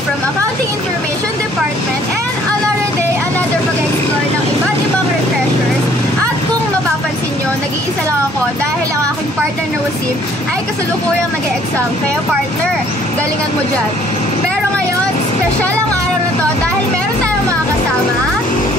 from Accounting Information Department and another day, another pag-explore ng iba't ibang refreshers. At kung mapapansin nyo, nag-iisa lang ako dahil ang aking partner na Wasim ay kasalukuyang nag-e-exam. Kaya partner, galingan mo dyan. Pero ngayon, special ang araw na to dahil meron tayong mga kasama.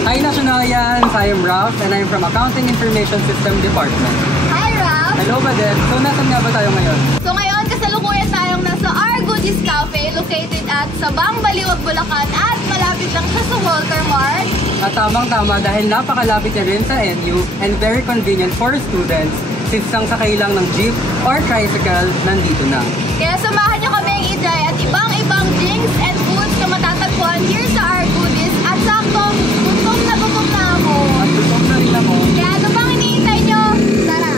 Hi Nationalians! I am Ralph and I'm from Accounting Information System Department. Hi Ralph! Hello Badette! So nasan nga ba tayo ngayon? So ngayon, kasalukuyan tayong nasa Our Goodies Cafe located at Sabang Baliwag, Bulacan at malapit lang siya sa Walter Mart. At tamang-tama dahil napakalapit niya rin sa NU and very convenient for students since ang sakay lang ng jeep or tricycle nandito na. Kaya samahan niyo kami i-try at ibang-ibang drinks and foods na matatagpuan here sa Our Goodies. At sakto, gutom na ako. At gutom na rin ako. Kaya ano bang iniintay niyo? Tara!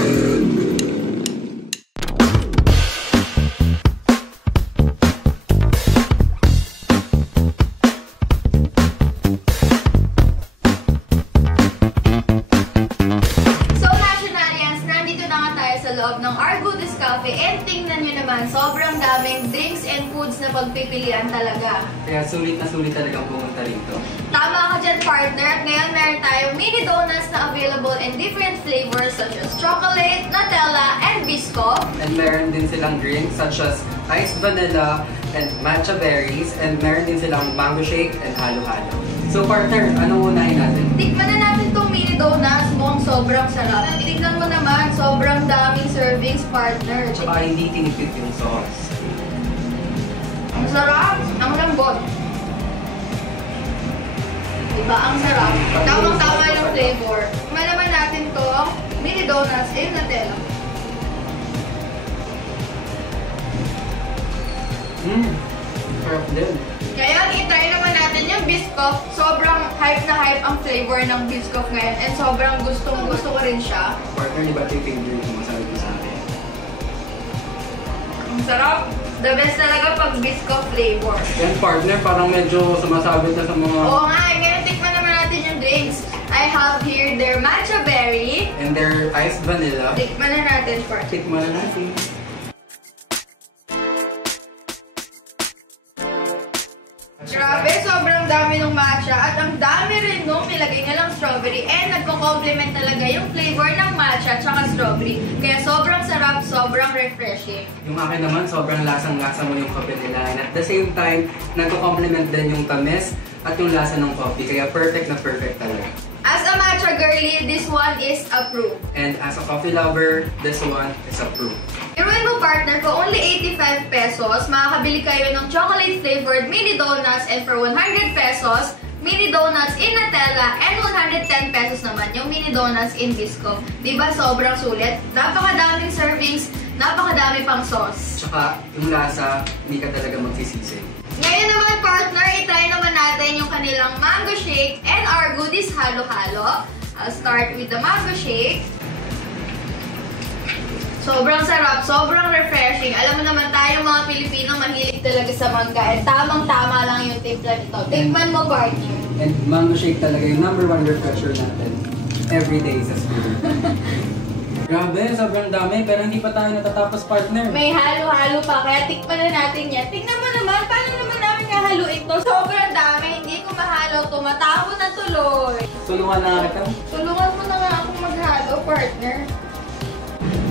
Ng Our Goodies Cafe and tingnan nyo naman, sobrang daming drinks and foods na pagpipilian talaga. Kaya sulit na sulit talagang pumunta rito. Tama ka dyan partner, at ngayon meron tayong mini donuts na available in different flavors such as chocolate, Nutella, and Biscoff. And meron din silang drinks such as iced vanilla and matcha berries, and meron din silang mango shake and halo-halo. So partner, anong unahin natin? Tikman na natin itong mini donuts, mukhang sobrang sarap. Tignan mo naman, sobrang daming servings partner. Tsaka hindi tinipid yung sauce. Ang sarap, ang lambot. Diba, ang sarap. Tamang-tama yung flavor. Tikman naman natin itong mini donuts and Nutella. Sarap din. Kaya i-try naman natin yung Biscoff. Sobrang hype na hype ang flavor ng Biscoff ngayon and sobrang gusto ko rin siya. Partner, di ba ito yung favorite mo? Masabi ko sa akin. Ang sarap. The best talaga pag Biscoff flavor. Yan partner, parang medyo sumasabit na sa mga... Oo nga, ngayon tikman naman natin yung drinks. I have here their matcha berry. And their iced vanilla. Tikman na natin first. Tikman na natin. Grabe, sobrang dami ng matcha at ang dami rin nung nilagay nga lang strawberry and nagko-complement talaga yung flavor ng matcha at saka strawberry. Kaya sobrang sarap, sobrang refreshing. Yung akin naman, sobrang lasang-lasa mo yung kape nila. And at the same time, nagko-complement din yung tamis at yung lasa ng coffee. Kaya perfect na perfect talaga. As a matcha girly, this one is approved. And as a coffee lover, this one is approved. Iruin mo partner, for only 85 pesos, makakabili kayo ng chocolate-flavored mini donuts and for 100 pesos, mini donuts in Nutella and 110 pesos naman yung mini donuts in Biscoff. Diba sobrang sulit? Napakadaming servings, napakadami pang sauce. Tsaka yung lasa, hindi ka talaga magsisisi. Ngayon naman partner, itry naman natin yung kanilang mango shake and Our Goodies halo-halo. I'll start with the mango shake. Sobrang sarap, sobrang refreshing. Alam mo naman tayo mga Pilipino mahilig talaga sa mangga at tamang-tama lang yung timpla nito. Tikman mo partner. And mango shake talaga yung #1 refresher natin. Every day sa school. Grabe, sobrang dami pero hindi pa tayo natatapos partner. May halo-halo pa kaya tikman na natin yan. Tingnan mo naman, paano naman namin hahaluin to? Sobrang dami, hindi ko mahalo to. Mataho na tuloy. Tulungan na kita. Tulungan mo na nga akong maghalo partner.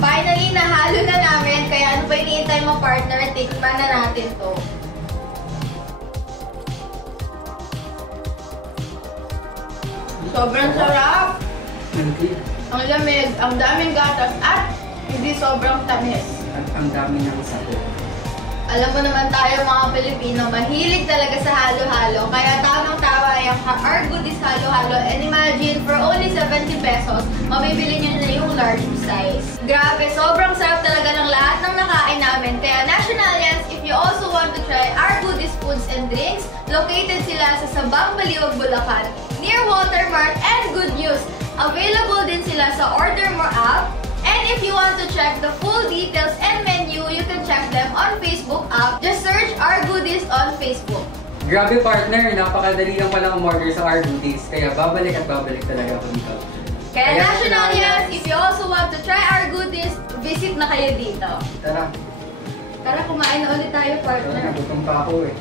Finally, nahalo na namin. Kaya ano pa iniintay mo, partner? Tikman na natin to. Sobrang sarap. Ang lamig, ang daming gatas, at hindi sobrang tamis. At ang dami ng sapo. Alam mo naman tayo mga Pilipino, mahilig talaga sa halo-halo. Kaya tamang-tawa yung Our Goodies halo-halo. And imagine, for only 70 pesos, mabibili nyo na yung large size. Grabe, sobrang sarap talaga ng lahat ng nakain namin. Kaya Nationalians, if you also want to try Our Goodies foods and drinks, located sila sa Sabang Baliwag, Bulacan, near Walter Mart. And good news, available din sila sa Order More app. And if you want to check the full details and menu, you can check them on Facebook app. Just search Our Goodies on Facebook. Grabe partner, napakadali lang palang umorder sa Our Goodies. Kaya babalik at babalik talaga ako dito. Kaya Nationalians, if you also want to try Our Goodies, visit na kayo dito. Tara. Tara, kumain na ulit tayo, partner. Gutom pa ako eh.